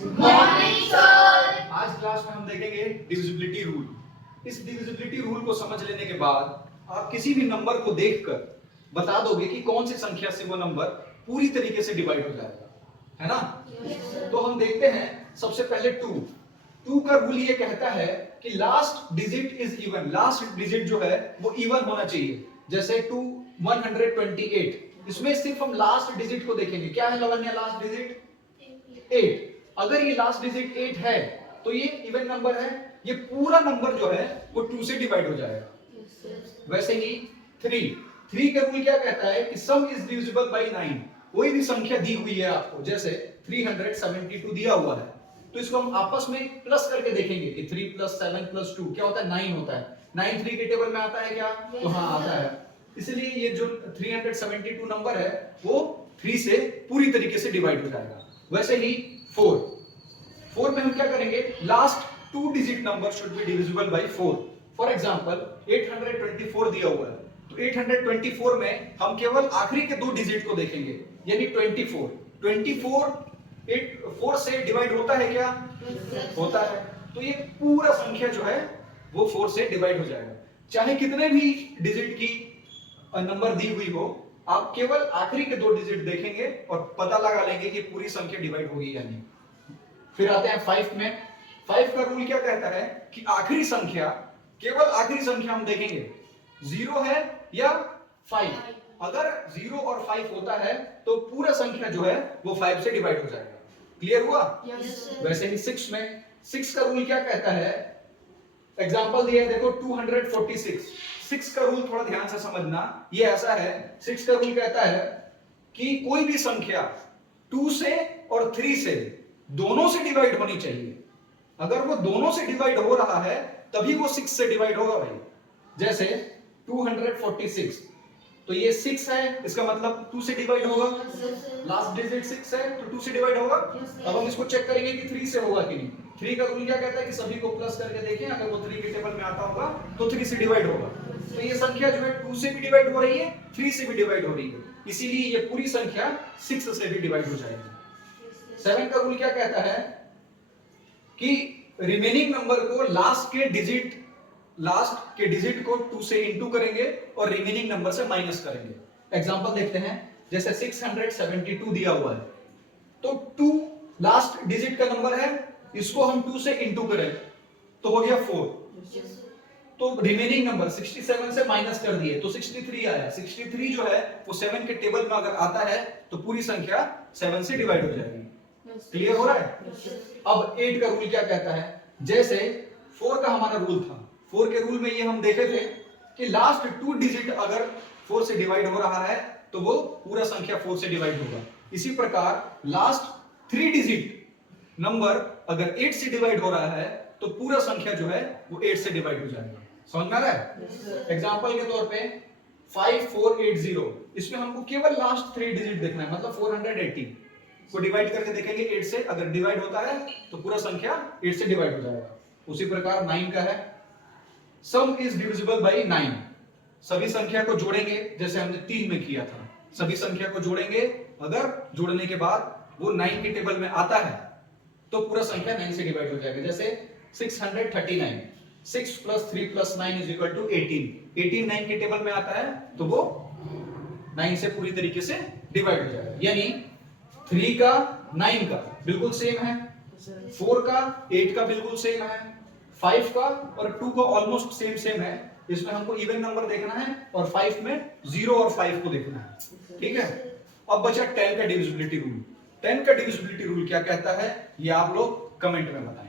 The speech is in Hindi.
Morning sir. आज क्लास में हम देखेंगे डिविजिबिलिटी रूल। इस डिविजिबिलिटी रूल को समझ लेने के बाद आप किसी भी नंबर को देखकर बता दोगे कि कौन सी संख्या से वो नंबर पूरी तरीके से डिवाइड हो जाएगा, है ना? तो हम देखते हैं सबसे पहले 2 का रूल ये कहता है कि last digit is even. Last digit जो है वो इवन होना चाहिए। जैसे 2 128, इसमें सिर्फ हम लास्ट डिजिट को देखेंगे। क्या है लवन्या लास्ट डिजिट? 8। अगर ये लास्ट डिजिट 8 है तो ये इवन नंबर है, ये पूरा नंबर जो है वो 2 से डिवाइड हो जाएगा। वैसे ही 3 का रूल क्या कहता है कि सम इज डिविजिबल बाय 9। कोई भी संख्या दी हुई है आपको, जैसे 372 दिया हुआ है, तो इसको हम आपस में प्लस करके देखेंगे कि 3 + 7 + 2 क्या होता है? 9 होता है। 9 3 के टेबल में आता है क्या? तो हाँ आता है। इसलिए ये जो 372 नंबर है वो 3 से पूरी तरीके से डिवाइड हो जाएगा। वैसे ही 4 में हम क्या करेंगे? Last 2 digit number should be divisible by 4। For example 824 दिया हुआ है, तो 824 में हम केवल आखिरी के 2 डिजिट को देखेंगे, यानी 24 4 से डिवाइड होता है क्या? होता है। तो ये पूरा संख्या जो है वो 4 से डिवाइड हो जाएगा। चाहे कितने भी डिजिट की नंबर दी हुई हो, आप केवल आखिरी के 2 डिजिट देखेंगे और पता लगा लेंगे कि पूरी संख्या डिवाइड होगी या नहीं। फिर आते हैं 5 में। 5 का रूल क्या कहता है कि आखिरी संख्या, केवल आखिरी संख्या हम देखेंगे, 0 है या 5। अगर 0 और 5 होता है तो पूरा संख्या जो है वो 5 से डिवाइड हो जाएगा। क्लियर हुआ? वैसे ही 6 में, 6 का रूल क्या कहता है? एग्जांपल दिया है, देखो 246। 6 का रूल थोड़ा ध्यान से समझना। ये ऐसा है, 6 का रूल कहता है कि कोई भी संख्या 2 से और 3 से दोनों से डिवाइड होनी चाहिए। अगर वो दोनों से डिवाइड हो रहा है तभी वो 6 से डिवाइड होगा भाई। जैसे 246, तो ये 6 है, इसका मतलब 2 से डिवाइड होगा। लास्ट डिजिट 6 है तो 2 से डिवाइड होगा। अब हम इसको चेक करेंगे कि 3 से होगा कि नहीं। 3 का रूल क्या कहता है कि सभी को प्लस करके देखें, अगर वो 3 के टेबल में आता होगा तो 3 से डिवाइड होगा। तो ये संख्या जो है 2 से भी डिवाइड हो रही है, 3 से भी डिवाइड हो रही है, इसीलिए ये पूरी संख्या 6 से भी डिवाइड हो जाएगी। 7 का रूल क्या कहता है कि रिमेनिंग नंबर को लास्ट के डिजिट को 2 से इंटू करेंगे और रिमेनिंग नंबर से माइनस करेंगे। एग्जांपल देखते हैं, जैसे 672 दिया हुआ है, तो 2 लास्ट डिजिट का नंबर है, इसको हम 2 से इंटू करें तो हो गया 4। तो रिमेनिंग नंबर 67 से माइनस कर दिए तो 63 आया। 63 जो है वो 7 के टेबल में अगर आता है तो पूरी संख्या 7 से डिवाइड हो जाएगी। क्लियर हो रहा है? अब 8 का रूल क्या कहता है? जैसे 4 का हमारा रूल था, 4 के रूल में ये हम देखे थे कि लास्ट 2 डिजिट अगर 4 से डिवाइड हो रहा है तो वो पूरा संख्या 4 से डिवाइड होगा। इसी प्रकार लास्ट 3 डिजिट नंबर अगर 8 से डिवाइड हो रहा है तो पूरा संख्या जो है वो 8 से डिवाइड हो जाएगा। समझ में आ रहा है? एग्जांपल के तौर पे 5480, इसमें हमको केवल लास्ट 3 डिजिट देखना है, मतलब 480 को डिवाइड करके देखेंगे 8 से, अगर डिवाइड होता है तो पूरा संख्या 8 से डिवाइड हो जाएगा। उसी प्रकार 9 का है, सम इज डिविजिबल बाय 9। सभी संख्या को जोड़ेंगे जैसे हमने 3 में किया था, सभी संख्या को जोड़ेंगे, अगर जोड़ने के बाद वो 9 के टेबल में आता है तो पूरा संख्या 9 से डिवाइड हो जाएगा। जैसे 639, 6 + 3 + 9 = 18। 18 9 के टेबल में आता है तो वो 9 से पूरी तरीके से डिवाइड हो जाएगा। यानी 3 का 9 का बिल्कुल सेम है, 4 का 8 का बिल्कुल सेम है, 5 का और 2 का ऑलमोस्ट सेम है। इसमें हमको इवन नंबर देखना है और 5 में 0 और 5 को देखना है। ठीक है? अब बचा 10 का डिविजिबिलिटी रूल। 10 का डिविजिबिलिटी रूल क्या कहता है ये आप लोग कमेंट में बताएं।